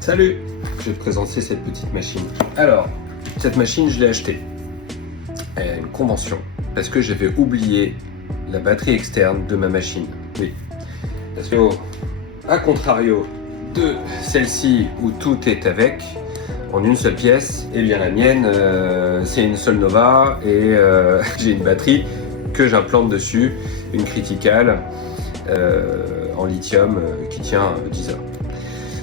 Salut! Je vais te présenter cette petite machine. Alors, cette machine, je l'ai achetée. Elle a une convention parce que j'avais oublié la batterie externe de ma machine. Oui. Parce que, à contrario de celle-ci où tout est avec, en une seule pièce, et bien la mienne, c'est une Solnova et j'ai une batterie que j'implante dessus, une Critical en lithium qui tient 10 heures.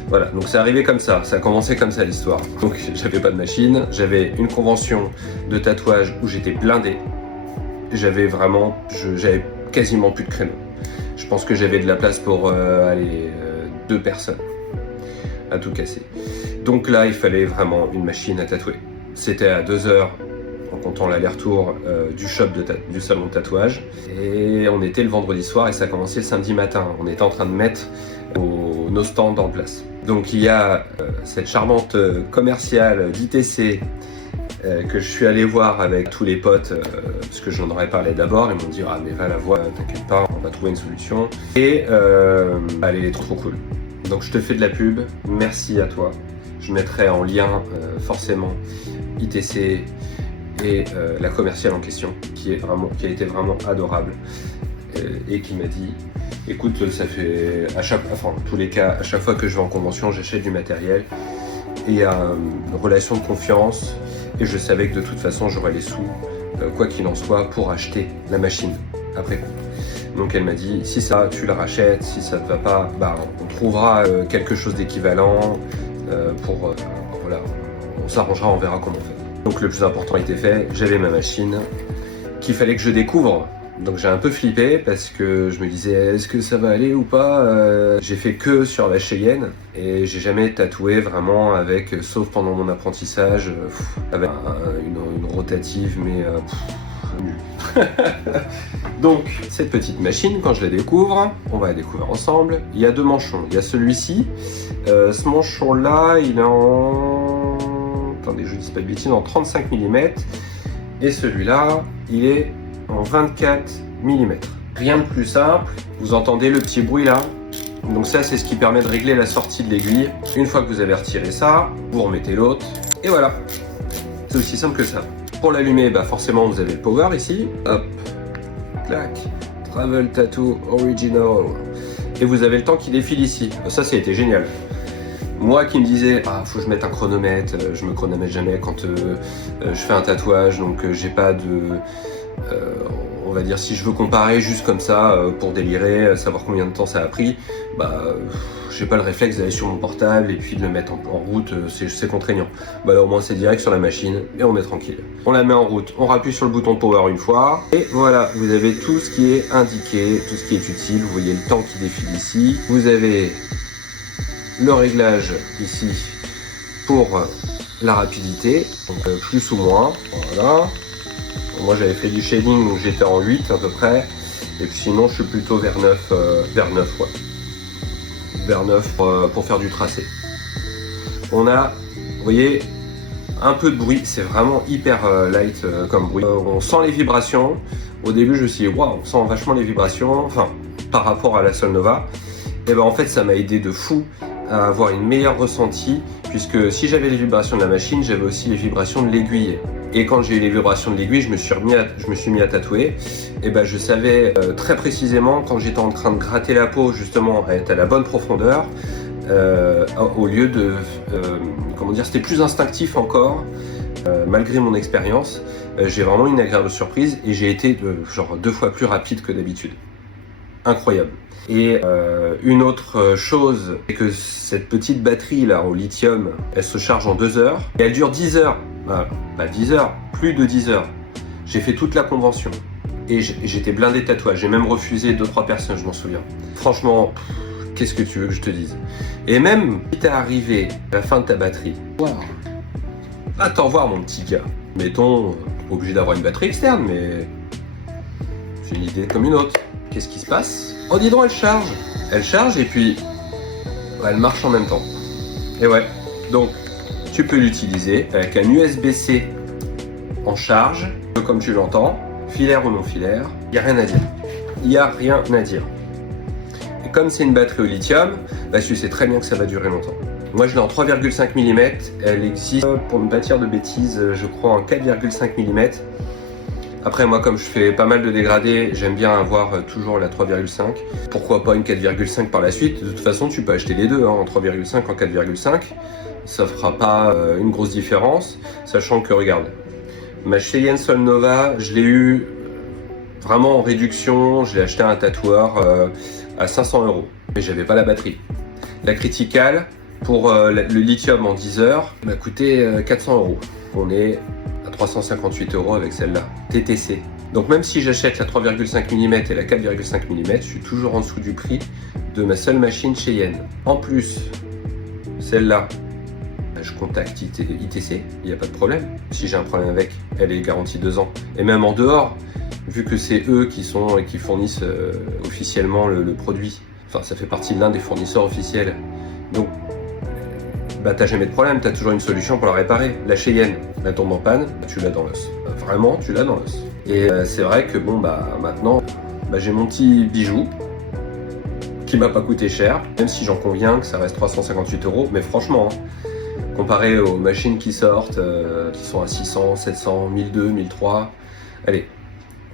Voilà, donc c'est arrivé comme ça a commencé comme ça l'histoire. Donc j'avais pas de machine, j'avais une convention de tatouage où j'étais blindé. J'avais quasiment plus de créneaux. Je pense que j'avais de la place pour 2 personnes à tout casser. Donc là, il fallait vraiment une machine à tatouer. C'était à 2 heures, en comptant l'aller-retour du salon de tatouage. Et on était le vendredi soir et ça a commencé le samedi matin. On était en train de mettre nos stands en place. Donc il y a cette charmante commerciale d'ITC que je suis allé voir avec tous les potes parce que j'en aurais parlé d'abord. Ils m'ont dit ah mais va la voir, t'inquiète pas, on va trouver une solution. Et elle est trop cool. Donc je te fais de la pub, merci à toi. Je mettrai en lien forcément ITC et la commerciale en question qui a été vraiment adorable et qui m'a dit écoute, ça fait tous les cas, à chaque fois que je vais en convention, j'achète du matériel et il y a une relation de confiance et je savais que de toute façon j'aurais les sous, quoi qu'il en soit, pour acheter la machine après. Donc elle m'a dit si ça tu la rachètes, si ça ne va pas, on trouvera quelque chose d'équivalent voilà, on s'arrangera, on verra comment on fait. Donc le plus important était fait, j'avais ma machine qu'il fallait que je découvre. Donc j'ai un peu flippé parce que je me disais est-ce que ça va aller ou pas. J'ai fait que sur la Cheyenne et j'ai jamais tatoué vraiment sauf pendant mon apprentissage, avec une rotative mais nul. Donc cette petite machine, quand je la découvre, on va la découvrir ensemble. Il y a 2 manchons, il y a celui-ci, ce manchon là il est attendez je dis pas de bêtises, en 35 mm et celui-là il est en 24 mm. Rien de plus simple, vous entendez le petit bruit là? Donc ça c'est ce qui permet de régler la sortie de l'aiguille. Une fois que vous avez retiré ça, vous remettez l'autre et voilà. C'est aussi simple que ça. Pour l'allumer, forcément vous avez le power ici. Hop, clac, Travel Tattoo Original. Et vous avez le temps qui défile ici. Ça a été génial. Moi qui me disais faut que je mette un chronomètre, je me chronomètre jamais quand je fais un tatouage, donc j'ai pas de on va dire si je veux comparer juste comme ça pour délirer, savoir combien de temps ça a pris, j'ai pas le réflexe d'aller sur mon portable et puis de le mettre en route, c'est contraignant. Là au moins c'est direct sur la machine et on est tranquille. On la met en route, on rappuie sur le bouton power une fois et voilà, vous avez tout ce qui est indiqué, tout ce qui est utile. Vous voyez le temps qui défile ici, vous avez le réglage ici pour la rapidité, donc plus ou moins, voilà. Moi j'avais fait du shading donc j'étais en 8 à peu près, et puis sinon je suis plutôt vers 9 ouais. Vers 9 pour faire du tracé. On a, vous voyez, un peu de bruit, c'est vraiment hyper light comme bruit. On sent les vibrations. Au début je me suis dit waouh, on sent vachement les vibrations, enfin par rapport à la Solnova. Et en fait ça m'a aidé de fou à avoir une meilleure ressenti, puisque si j'avais les vibrations de la machine, j'avais aussi les vibrations de l'aiguille. Et quand j'ai eu les vibrations de l'aiguille, je me suis mis à tatouer. Et je savais très précisément quand j'étais en train de gratter la peau, justement, à être à la bonne profondeur, au lieu de, comment dire, c'était plus instinctif encore, malgré mon expérience. J'ai vraiment une agréable surprise et j'ai été genre 2 fois plus rapide que d'habitude. Incroyable. Et une autre chose, c'est que cette petite batterie là au lithium, elle se charge en 2 heures et elle dure 10 heures. 10 heures, plus de 10 heures. J'ai fait toute la convention et j'étais blindé de tatouage. J'ai même refusé 2-3 personnes, je m'en souviens. Franchement, qu'est-ce que tu veux que je te dise? Et même si t'es arrivé à la fin de ta batterie, attends voir mon petit gars. Mettons, obligé d'avoir une batterie externe, mais j'ai une idée comme une autre. Qu'est-ce qui se passe? Oh dis donc, elle charge. Elle charge et puis elle marche en même temps. Et ouais, donc tu peux l'utiliser avec un USB-C en charge, comme tu l'entends, filaire ou non filaire, il n'y a rien à dire. Il n'y a rien à dire. Et comme c'est une batterie au lithium, tu sais très bien que ça va durer longtemps. Moi je l'ai en 3,5 mm, elle existe, pour ne pas dire de bêtises, je crois en 4,5 mm. Après moi comme je fais pas mal de dégradés, j'aime bien avoir toujours la 3,5. Pourquoi pas une 4,5 par la suite? De toute façon tu peux acheter les deux, hein, en 3,5, en 4,5. Ça fera pas une grosse différence, sachant que regarde, ma Cheyenne Solnova, je l'ai eu vraiment en réduction, je l'ai acheté à un tatoueur à 500 €, mais j'avais pas la batterie. La Critical, pour le lithium en 10 heures, m'a coûté 400 €. On est à 358 € avec celle-là, TTC. Donc même si j'achète la 3,5 mm et la 4,5 mm, je suis toujours en dessous du prix de ma seule machine Cheyenne. En plus, celle-là, je contacte ITC, il n'y a pas de problème. Si j'ai un problème avec, elle est garantie 2 ans. Et même en dehors, vu que c'est eux qui fournissent officiellement le produit, enfin ça fait partie de l'un des fournisseurs officiels, donc bah, t'as jamais de problème, t'as toujours une solution pour la réparer. La Cheyenne, la tombe en panne, tu l'as dans l'os. Vraiment, tu l'as dans l'os. Et c'est vrai que bon bah maintenant, j'ai mon petit bijou qui m'a pas coûté cher, même si j'en conviens que ça reste 358 €, mais franchement, comparé aux machines qui sortent, qui sont à 600, 700, 1200, 1300, allez,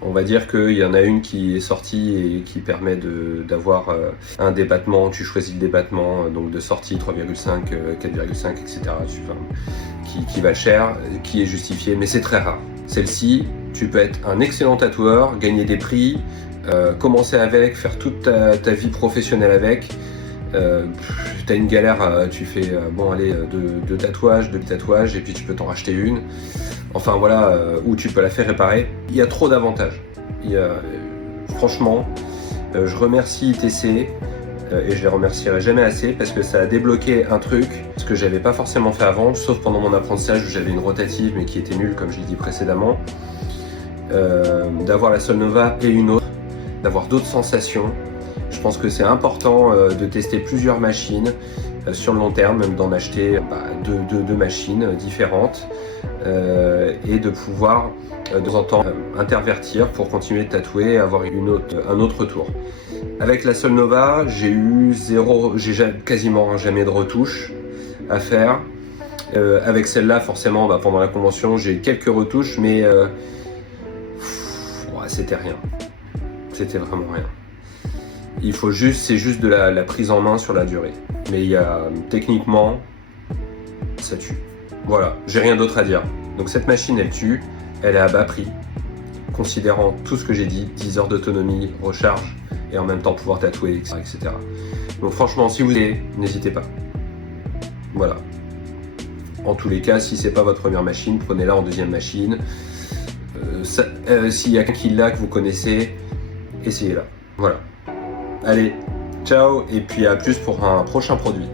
on va dire qu'il y en a une qui est sortie et qui permet d'avoir un débattement, tu choisis le débattement, donc de sortie 3,5, 4,5, etc. Qui va cher, qui est justifié, mais c'est très rare. Celle-ci, tu peux être un excellent tatoueur, gagner des prix, commencer avec, faire toute ta vie professionnelle avec. T'as une galère, tu fais deux tatouages, et puis tu peux t'en racheter une. Enfin voilà, où tu peux la faire réparer. Il y a trop d'avantages. Franchement, je remercie ITC et je les remercierai jamais assez parce que ça a débloqué un truc, ce que j'avais pas forcément fait avant, sauf pendant mon apprentissage où j'avais une rotative mais qui était nulle comme je l'ai dit précédemment. D'avoir la Solnova et une autre, d'avoir d'autres sensations. Je pense que c'est important de tester plusieurs machines sur le long terme, même d'en acheter deux machines différentes et de pouvoir de temps en temps intervertir pour continuer de tatouer et avoir un autre retour. Avec la Solnova, j'ai quasiment jamais de retouches à faire. Avec celle-là, forcément, pendant la convention, j'ai quelques retouches, mais c'était rien. C'était vraiment rien. C'est juste de la prise en main sur la durée. Mais techniquement, ça tue. Voilà, j'ai rien d'autre à dire. Donc cette machine, elle tue, elle est à bas prix, considérant tout ce que j'ai dit, 10 heures d'autonomie, recharge, et en même temps pouvoir tatouer, etc. Donc franchement, si vous voulez, n'hésitez pas. Voilà. En tous les cas, si c'est pas votre première machine, prenez-la en deuxième machine. S'il y a quelqu'un qui l'a, que vous connaissez, essayez-la. Voilà. Allez, ciao, et puis à plus pour un prochain produit.